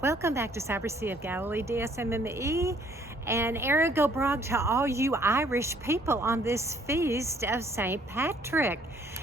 Welcome back to Cyber Sea of Galilee, DSMME, and Ergo Brog to all you Irish people on this feast of St. Patrick.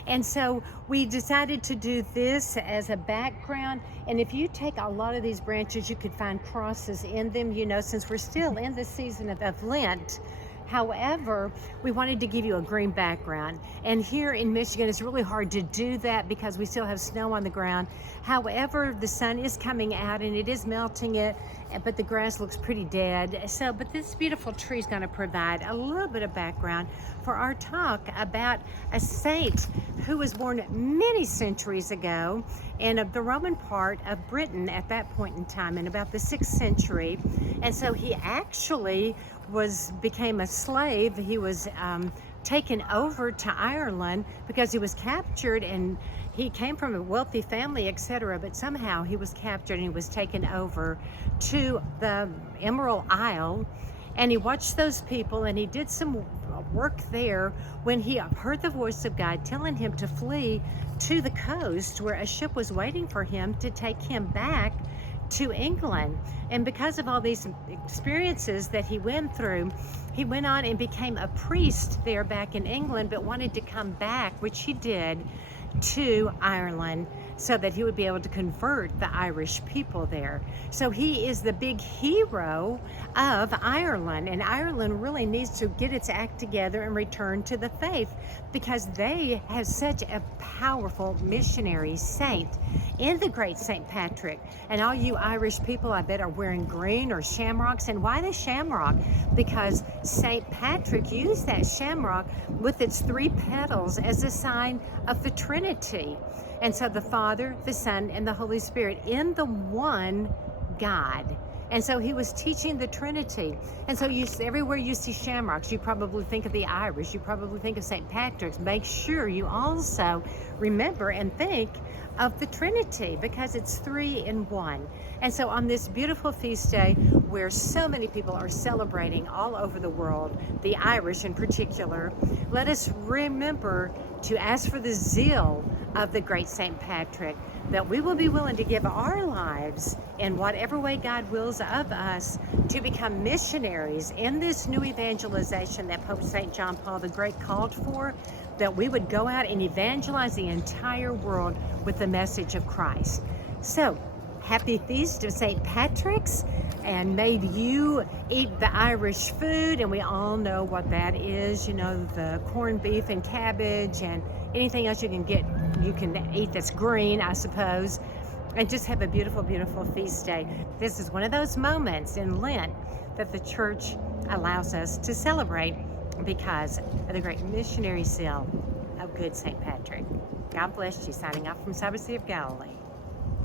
And so we decided to do this as a background. And if you take a lot of these branches, you could find crosses in them, since we're still in the season of Lent. However, we wanted to give you a green background. And here in Michigan, it's really hard to do that because we still have snow on the ground. However, the sun is coming out and it is melting it, but the grass looks pretty dead. But this beautiful tree is going to provide a little bit of background for our talk about a saint who was born many centuries ago in the Roman part of Britain at that point in time, in about the 6th century. And so he actually became a slave. He was taken over to Ireland because he was captured, and he came from a wealthy family, etc. But somehow he was captured and he was taken over to the Emerald Isle, and he watched those people and he did some work there when he heard the voice of God telling him to flee to the coast where a ship was waiting for him to take him back to England. And because of all these experiences that he went through, he went on and became a priest there back in England, but wanted to come back, which he did, to Ireland so that he would be able to convert the Irish people there. So he is the big hero of Ireland, and Ireland really needs to get its act together and return to the faith because they have such a powerful missionary saint in the great St. Patrick. And all you Irish people, I bet, are wearing green or shamrocks. And why the shamrock? Because St. Patrick used that shamrock with its 3 petals as a sign of the Trinity. And so the Father, the Son, and the Holy Spirit in the one God. And so he was teaching the Trinity. And so everywhere you see shamrocks, you probably think of the Irish, you probably think of St. Patrick's. Make sure you also remember and think of the Trinity because it's 3 in 1. And so on this beautiful feast day where so many people are celebrating all over the world, the Irish in particular, let us remember to ask for the zeal of the great St. Patrick, that we will be willing to give our lives in whatever way God wills of us to become missionaries in this new evangelization that Pope St. John Paul the Great called for, that we would go out and evangelize the entire world with the message of Christ. So, happy feast of St. Patrick's, and may you eat the Irish food, and we all know what that is, the corned beef and cabbage and anything else you can eat that's green, I suppose, and just have a beautiful, beautiful feast day. This is one of those moments in Lent that the church allows us to celebrate because of the great missionary zeal of good St. Patrick. God bless you. Signing off from Cyber Sea of Galilee.